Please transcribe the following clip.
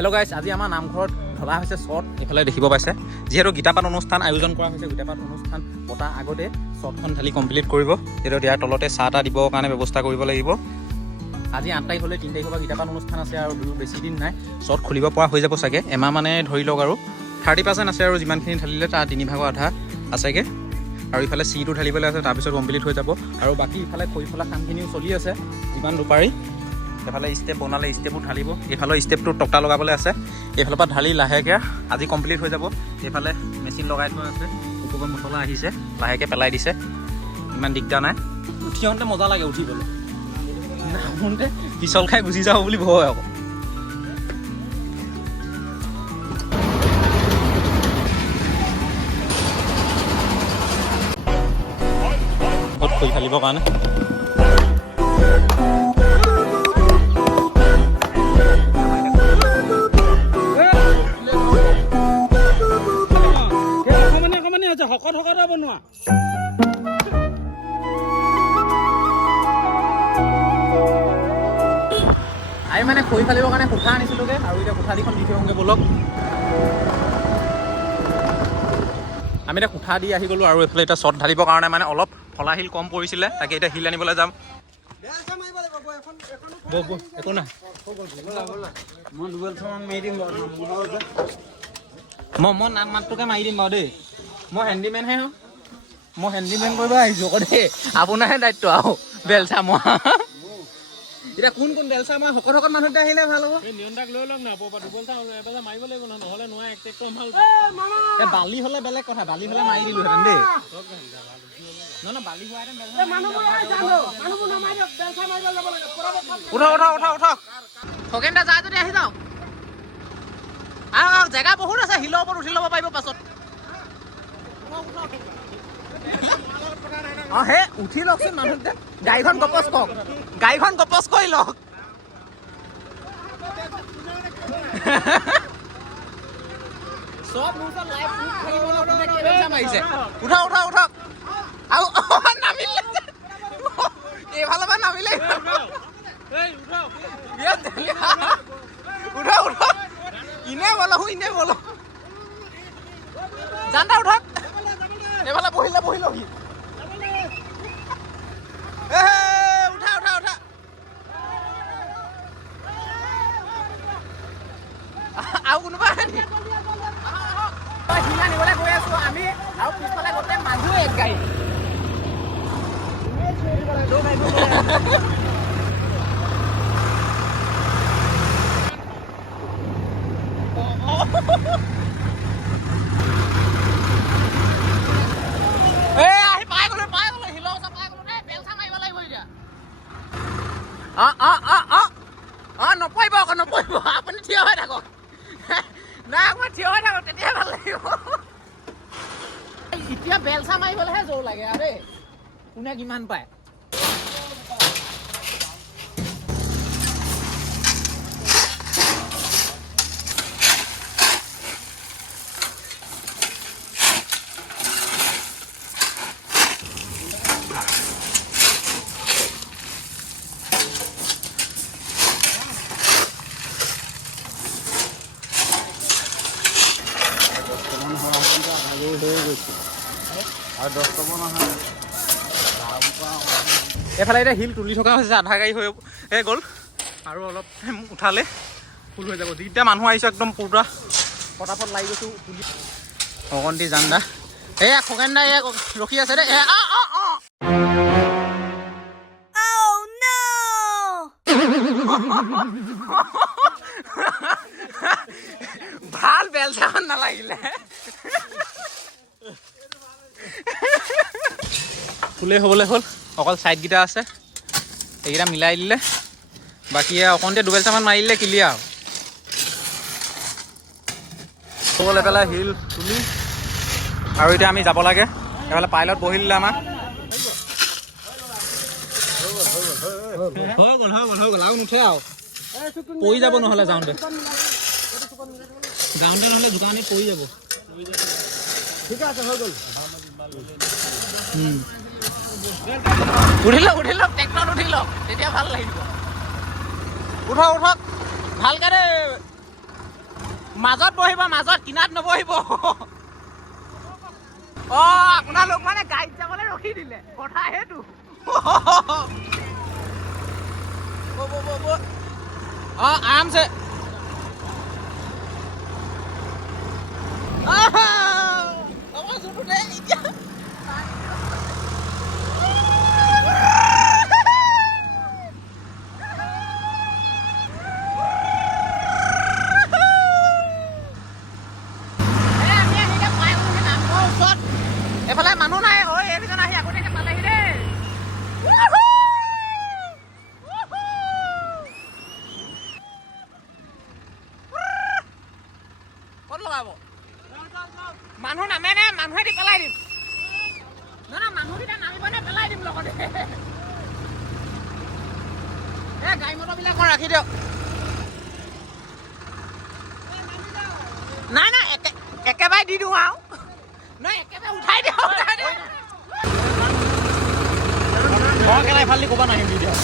Hello' গাইছ, আজি আমাৰ নামঘৰত ঢলা হৈছে শ্বট। এইফালে দেখিব পাইছে, যিহেতু গীতাপাঠ অনুষ্ঠান আয়োজন কৰা হৈছে। গীতাপাঠ অনুষ্ঠান পতাৰ আগতে শ্বটখন ঢালি কমপ্লিট কৰিব, যিহেতু ইয়াৰ তলতে চাহ তাহ দিবৰ কাৰণে ব্যৱস্থা কৰিব লাগিব। আজি 8 তাৰিখ হ'লে 3 তাৰিখৰ পৰা গীতাপাঠ অনুষ্ঠান আছে আৰু বেছি দিন নাই, শ্বট খুলিব পৰা হৈ যাব চাগে। এমাহ মানে ধৰি লওক আৰু 30% আছে আৰু যিমানখিনি ঢালিলে তাৰ 3 ভাগৰ আধা আছেগৈ। আৰু ইফালে চিটো ঢালিবলৈ আছে, তাৰপিছত কমপ্লিট হৈ যাব। আৰু বাকী ইফালে খৰি ফলা কামখিনিও চলি আছে যিমান দুপাৰি। এফালে ষ্টেপ বনালে ষ্টেপো ঢালিব, এইফালৰ ষ্টেপটো তক্তা লগাবলৈ আছে। এইফালৰ পৰা ঢালি লাহেকৈ আজি কমপ্লিট হৈ যাব। এইফালে মেচিন লগাই থোৱা আছে, উপকৰণ মছলা আহিছে, লাহেকৈ পেলাই দিছে, ইমান দিগদাৰ নাই। উঠি আহোঁতে মজা লাগে, উঠিবলৈ নামোতে পিছল খাই গুচি যাব বুলি ভয় আকৌ। বহুত খৰি ফালিবৰ কাৰণে বনোৱা আমি মানে খৰি ফালিবৰ কাৰণে কোঠা আনিছিলোগে, আৰু এতিয়া কোঠা দিখন দি থওঁগে বলক। আমি এতিয়া কোঠা দি আহি গ'লোঁ, আৰু এইফালে এতিয়া শ্বট ঢালিবৰ কাৰণে মানে অলপ ফলা শিল কম পৰিছিলে, তাকে এতিয়া শিল আনিবলৈ যাম। একো নাই, মই নাম মাত্ৰকে মাৰি দিম বাৰু দেই। মই হেণ্ডিমেনহে হয়, মই হেণ্ডিমেন কৰিব আহিছোঁ আকৌ দেই। আপোনাৰহে দায়িত্ব আৰু বেলচা মৰা। এতিয়া কোন বেলচা মৰা শকত মানুহ এটা আহিলে ভাল হ'ব। নিয়ন্তাক লৈ লওক না, এটা মাৰিব লাগিব নহয়, নহ'লে নোৱাৰে। এক ট্ৰেক্টৰ ভাল বালি হ'লে বেলেগ কথা, বালি হ'লে মাৰি দিলোহেঁতেন দেই। নহয় বালি হোৱাহেঁতেন উঠক খগেনদা যায় যদি আহি যাওক। জেগা বহুত আছে, শিলৰ ওপৰত উঠি ল'ব পাৰিব পাছত। হে উঠি লওকচোন মানুহ, গাড়ীখন গপচ কৰক, গাড়ীখন গপচ কৰি লওক। চব মাৰিছে, উঠক আৰু নামিলে, এইফালৰ পৰা নামিলে। উঠক ইনে বলো জানদা, উঠক। এইফালে বহিলে সি উঠা আৰু কোনোবা শিল আনিবলৈ গৈ আছো আমি, আৰু পিছফালে গোটেই মানুহ এক গাড়ী। নপৰিব আপুনি থিয় হৈ থাকক। নাই অকণমান থিয় হৈ থাকক, তেতিয়াহে ভাল লাগিব। এতিয়া বেলচা মাৰিবলৈহে জোৰ লাগে আৰু দেই, কোনে কিমান পায়। এইফালে এতিয়া শিল তুলি থকা হৈছে, আধা গাড়ী হৈ গ'ল, আৰু অলপ উঠালে ফুল হৈ যাব। যেতিয়া মানুহ আহিছোঁ একদম পুৰা পটাপট লাগি গৈছোঁ তুলি। অকন্তি জানদা, এয়া খগেন দা এয়া ৰখি আছে দেই। ভাল বেলচাখন নালাগিলে, ফুলেই হ'বলৈ হ'ল। অকল ছাইডকেইটা আছে, এইকেইটা মিলাই দিলে, বাকী অকণতে দুবেলচামান মাৰি দিলে ক্লিয়াৰ আৰু এইফালে শিল তুলি। আৰু এতিয়া আমি যাব লাগে, এইফালে পাইলত বহি দিলে আমাক। হৈ গ'ল আৰু নুঠে আৰু পৰি যাব, নহ'লে যাওঁতে নহ'লে দোকানীত পৰি যাব। ঠিক আছে, হৈ গ'ল। উঠিলক ট্ৰেক্টৰত উঠিলক, তেতিয়া ভাল লাগিব। উঠক ভালকে দেই। মাজত বহিব, মাজত, কিনাৰত নবহিব। অ আপোনালোক মানে গাড়ীত যাবলৈ ৰখি দিলে, কথা সেইটো। অ আৰামছে। এফালে মানুহ নাই, ঐ এইজন আহি আগতীয়াকে পালেহি দেই। ক'ত লগাব? মানুহ নামে নে মানুহে দি পেলাই দিম? নহয় মানুহকেইটা নামিব নে পেলাই দিম লগতে? এই গাড়ী মটৰবিলাকৰ ৰাখি দিয়ক। নাই নাই একেবাৰে দি দিওঁ আৰু। নাই একেবাৰে উঠাই দিওঁ। মই কেলাই ফালি ক'ব নাহিম দি দিয়ক।